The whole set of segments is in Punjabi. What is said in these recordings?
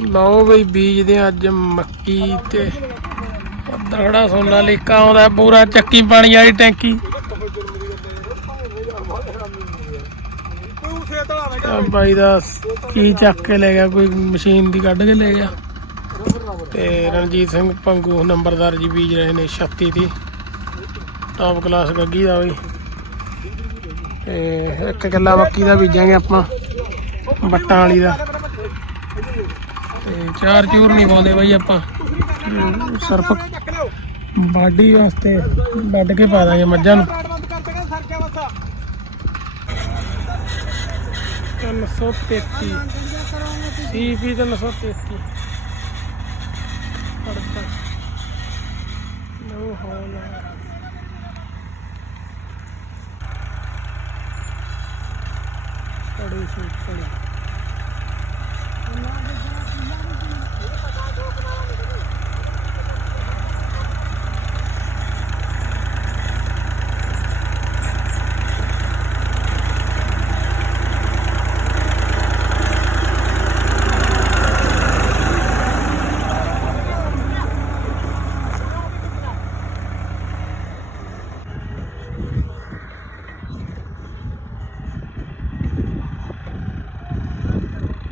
ਲਓ ਬਈ ਬੀਜਦੇ ਆ ਅੱਜ ਮੱਕੀ ਤੇ ਉੱਧਰ ਖੜਾ ਸੋਨਾ ਲੀਕਾ ਆਉਂਦਾ, ਪੂਰਾ ਚੱਕੀ ਪਾਣੀ ਵਾਲੀ ਟੈਂਕੀ। ਬਾਈ ਦਾ ਕੀ ਚੱਕ ਕੇ ਲੈ ਗਿਆ, ਕੋਈ ਮਸ਼ੀਨ ਦੀ ਕੱਢ ਕੇ ਲੈ ਗਿਆ। ਤੇ ਰਣਜੀਤ ਸਿੰਘ ਪੰਗੂ ਨੰਬਰਦਾਰ ਜੀ ਬੀਜ ਰਹੇ ਨੇ 36 ਦੀ ਟਾਪ ਕਲਾਸ ਗੱਗੀ ਦਾ ਵੀ ਤੇ ਇੱਕ ਕਿੱਲਾ ਮੱਕੀ ਦਾ ਬੀਜਾਂਗੇ ਆਪਾਂ, ਬੱਟਾਂ ਵਾਲੀ ਦਾ। ਤੇ ਚਾਰ ਚੂਰ ਨਹੀਂ ਪਾਉਂਦੇ ਬਾਈ ਆਪਾਂ। ਸਿਰਫ ਬਾਡੀ ਵਾਸਤੇ ਵੱਢ ਕੇ ਪਾ ਦਾਂਗੇ ਮੱਝਾਂ ਨੂੰ। 333 ਸੀਪੀ 333 ਪੜਦਾ ਨੋ ਹੋਲ ਪੜੀ ਸੀ ਪੜੀ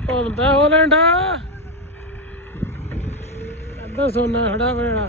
ਹੁੰਦਾ ਹੋਲੈਂਡ ਅੱਧਾ ਸੋਨਾ ਖੜਾ ਵੇਲਾ